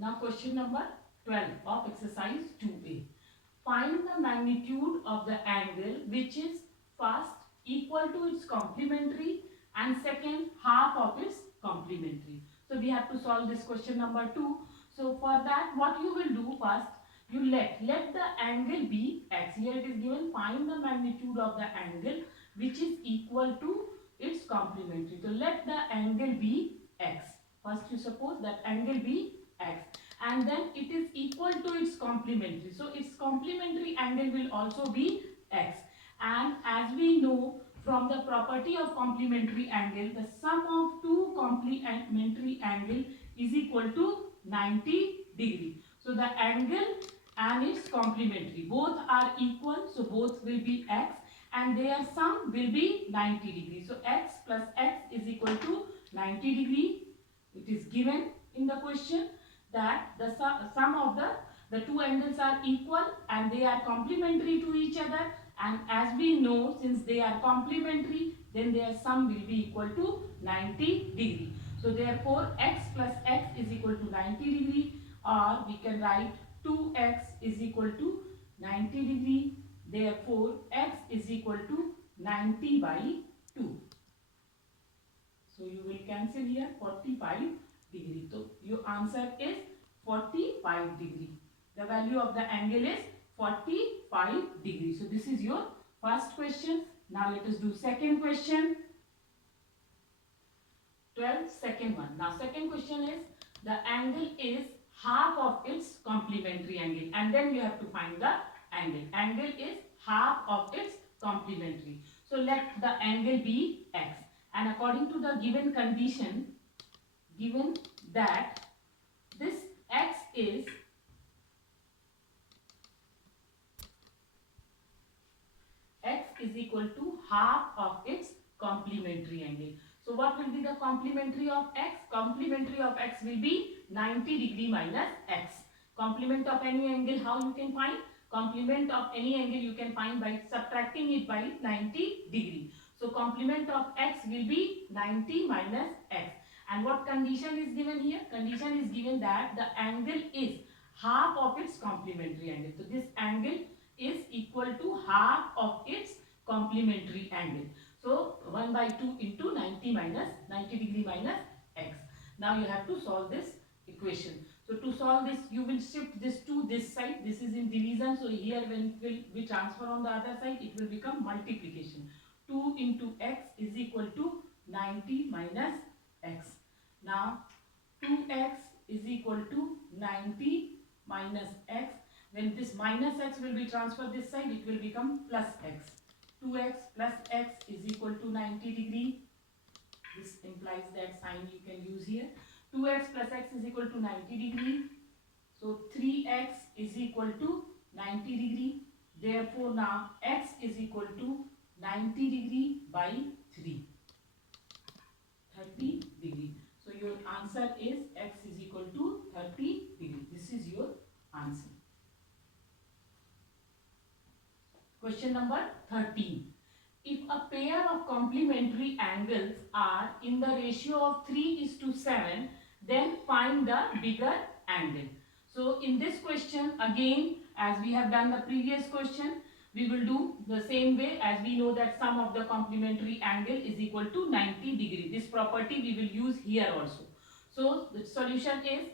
Now question number 12 of exercise 2a. Find the magnitude of the angle which is first equal to its complementary and second half of its complementary. So we have to solve this question number 2. So for that what you will do first, you let the angle be x. Here it is given, find the magnitude of the angle which is equal to its complementary. So let the angle be x. First you suppose that angle be x and then it is equal to its complementary. So its complementary angle will also be x. And as we know from the property of complementary angle, the sum of two complementary angle is equal to 90 degree. So the angle and its complementary both are equal, so both will be x and their sum will be 90 degree. So x plus x is equal to 90 degree. It is given in the question that the sum of the two angles are equal and they are complementary to each other, and as we know, since they are complementary, then their sum will be equal to 90 degree. So therefore x plus x is equal to 90 degree, or we can write 2x is equal to 90 degree. Therefore x is equal to 90 by 2. So you will cancel here 45 degree. So your answer is 45 degree. The value of the angle is 45 degree. So this is your first question. Now let us do second question. 12, second one. Now second question is, the angle is half of its complementary angle, and then you have to find the angle. Angle is half of its complementary. So let the angle be x, and according to the given condition, given that this x is equal to half of its complementary angle. So what will be the complementary of x? Complementary of x will be 90 degree minus x. Complement of any angle, how you can find? Complement of any angle you can find by subtracting it by 90 degree. So complement of x will be 90 minus x. And what condition is given here? Condition is given that the angle is half of its complementary angle. So this angle is equal to half of its complementary angle. So 1 by 2 into 90 degree minus x. Now you have to solve this equation. So to solve this, you will shift this to this side. This is in division. So here when it will be transfer on the other side, it will become multiplication. 2 into x is equal to 90 minus x. Now 2x is equal to 90 minus x. When this minus x will be transferred this side, it will become plus x. 2x plus x is equal to 90 degree. This implies that sign you can use here. 2x plus x is equal to 90 degree. So 3x is equal to 90 degree. Therefore now x is equal to 90 degree by 3. 30 degree. So your answer is x is equal to 30 degree. This is your answer. Question number 13. If a pair of complementary angles are in the ratio of 3:7, then find the bigger angle. So in this question, again, as we have done the previous question, we will do the same way, as we know that sum of the complementary angle is equal to 90 degree. This property we will use here also. So the solution is,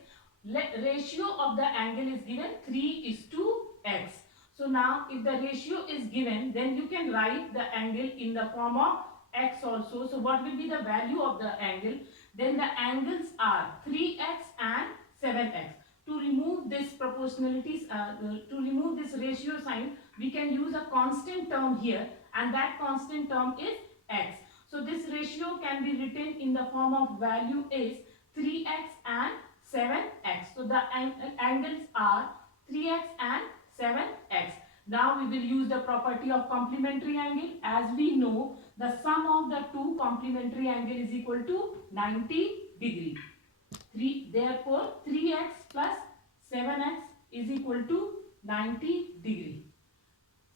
ratio of the angle is given 3:x. So now if the ratio is given, then you can write the angle in the form of x also. So what will be the value of the angle? Then the angles are 3x and 7x. To remove this proportionalities, to remove this ratio sign, we can use a constant term here, and that constant term is x. So this ratio can be written in the form of value is 3x and 7x. So the angles are 3x and 7x. Now we will use the property of complementary angle. As we know, the sum of the two complementary angle is equal to 90 degree. Therefore 3x plus 7x is equal to 90 degree.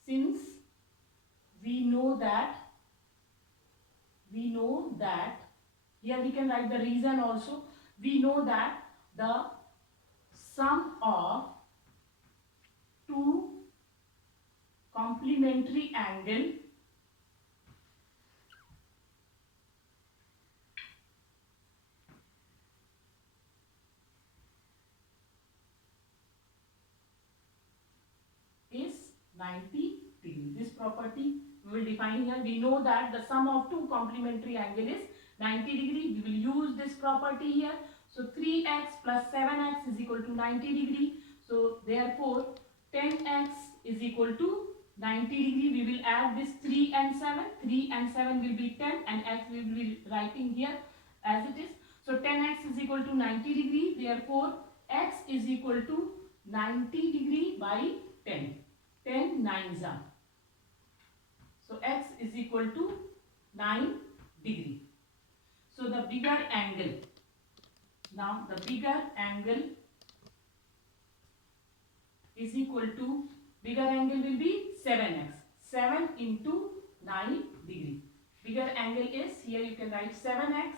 Since we know that here we can write the reason also. We know that the sum of two complementary angle is 90 degree. This property we will define here. We know that the sum of two complementary angle is 90 degree. We will use this property here. So 3x plus 7x is equal to 90 degree. So therefore 10x is equal to 90 degree. We will add this 3 and 7. 3 and 7 will be 10 and x we will be writing here as it is. So 10x is equal to 90 degree. Therefore x is equal to 90 degree by 10. 10 nines are. So x is equal to 9 degree. So the bigger angle. Now the bigger angle is equal to, bigger angle will be 7x. 7 into 9 degree. Bigger angle is, here you can write 7x.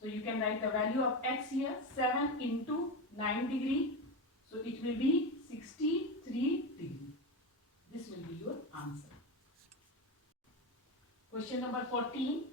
So you can write the value of x here, 7 into 9 degree. So it will be 63 degree. This will be your answer. Question number 14.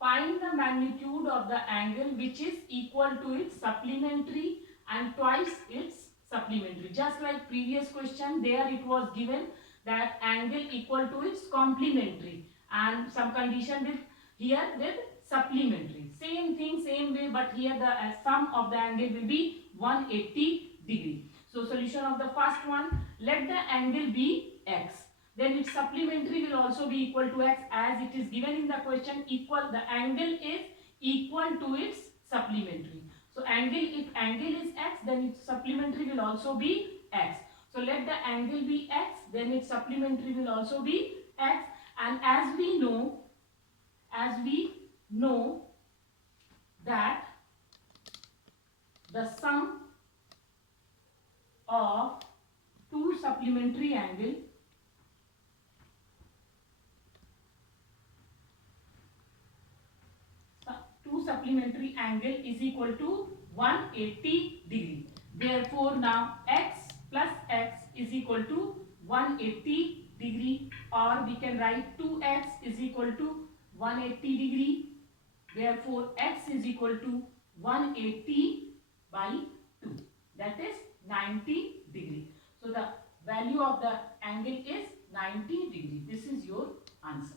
Find the magnitude of the angle which is equal to its supplementary and twice its supplementary. Just like previous question, there it was given that angle equal to its complementary and some condition with here with supplementary. Same thing, same way, but here the sum of the angle will be 180 degree. So solution of the first one, let the angle be x. Then its supplementary will also be equal to x as it is given in the question. Equal, the angle is equal to its supplementary. So angle, if angle is x, then its supplementary will also be x. So let the angle be x, then its supplementary will also be x. And as we know that the sum of two supplementary angle is equal to 180 degree. Therefore now x plus x is equal to 180 degree, or we can write 2x is equal to 180 degree. Therefore x is equal to 180 by 2, that is 90 degree. So the value of the angle is 90 degree. This is your answer.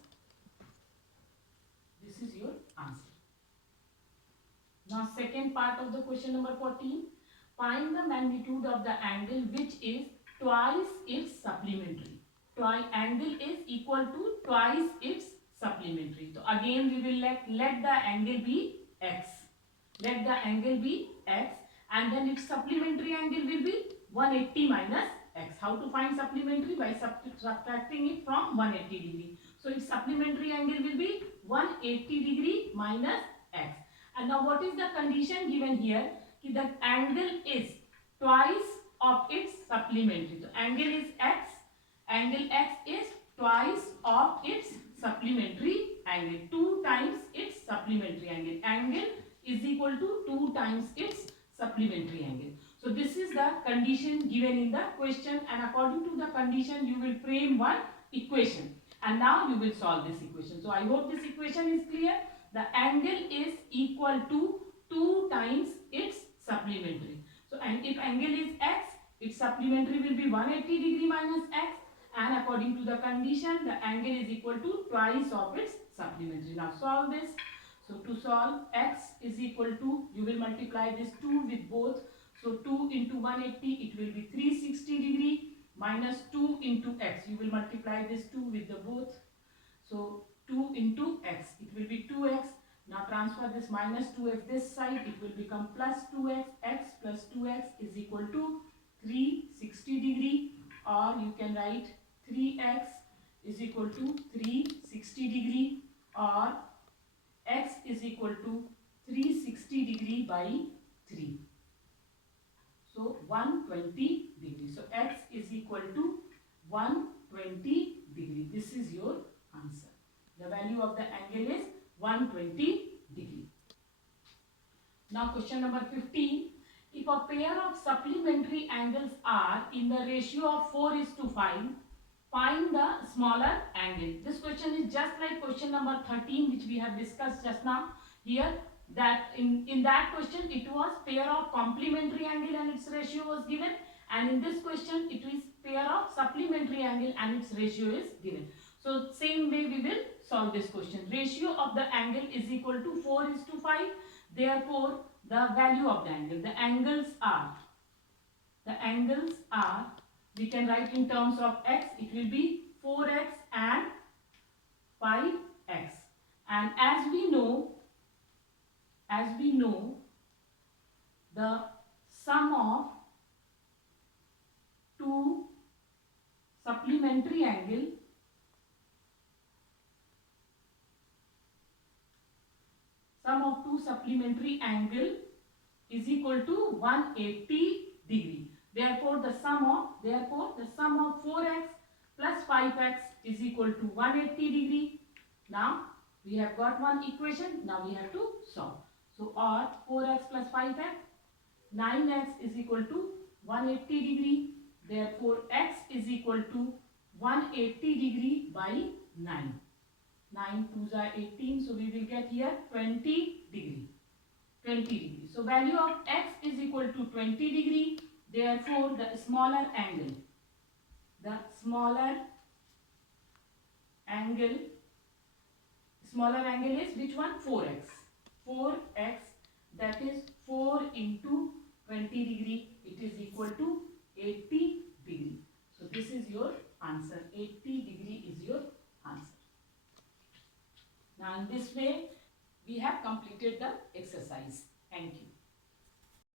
This is your answer. Now second part of the question number 14. Find the magnitude of the angle which is twice its supplementary. Angle is equal to twice its supplementary. So again we will let the angle be x. Let the angle be x and then its supplementary angle will be 180 minus x. How to find supplementary? By subtracting it from 180 degree. So its supplementary angle will be 180 degree minus x. And now what is the condition given here? That angle is twice of its supplementary. So angle is x. Angle x is twice of its supplementary angle. 2 times its supplementary angle. Angle is equal to 2 times its supplementary angle. So this is the condition given in the question, and according to the condition you will frame one equation. And now you will solve this equation. So I hope this equation is clear. The angle is equal to 2 times its supplementary. So and if angle is x, its supplementary will be 180 degree minus x, and according to the condition the angle is equal to twice of its supplementary. Now solve this. So to solve, x is equal to, you will multiply this 2 with both. So 2 into 180, it will be 360 degree minus 2 into x. You will multiply this 2 with the both. So 2 into x, it will be 2x. Now transfer this minus 2x this side, it will become plus 2x. X plus 2x is equal to 360 degree, or you can write 3x is equal to 360 degree, or x is equal to 360 degree by 3. So 120 degree. So x is equal to 120 degree. This is your answer. The value of the angle is 120 degree. Now question number 15. If if a pair of supplementary angles are in the ratio of 4:5, find the smaller angle. This question is just like question number 13 which we have discussed just now. Here that in that question it was pair of complementary angle and its ratio was given, and in this question it is pair of supplementary angle and its ratio is given. So same way we will solve this question. Ratio of the angle is equal to 4:5. Therefore the value of the angle, the angles are, we can write in terms of x, it will be 4x and 5x. And as we know the sum of two supplementary angle is equal to 180 degree. Therefore the sum of 4x plus 5x is equal to 180 degree. Now we have got one equation. Now we have to solve. So or 4x plus 5x, 9x is equal to 180 degree. Therefore x is equal to 180 degree by 9. 9 2s are 18. So we will get here 20 degree. So value of x is equal to 20 degree. Therefore the smaller angle is which one? 4x. That is 4 into 20 degree. It is equal to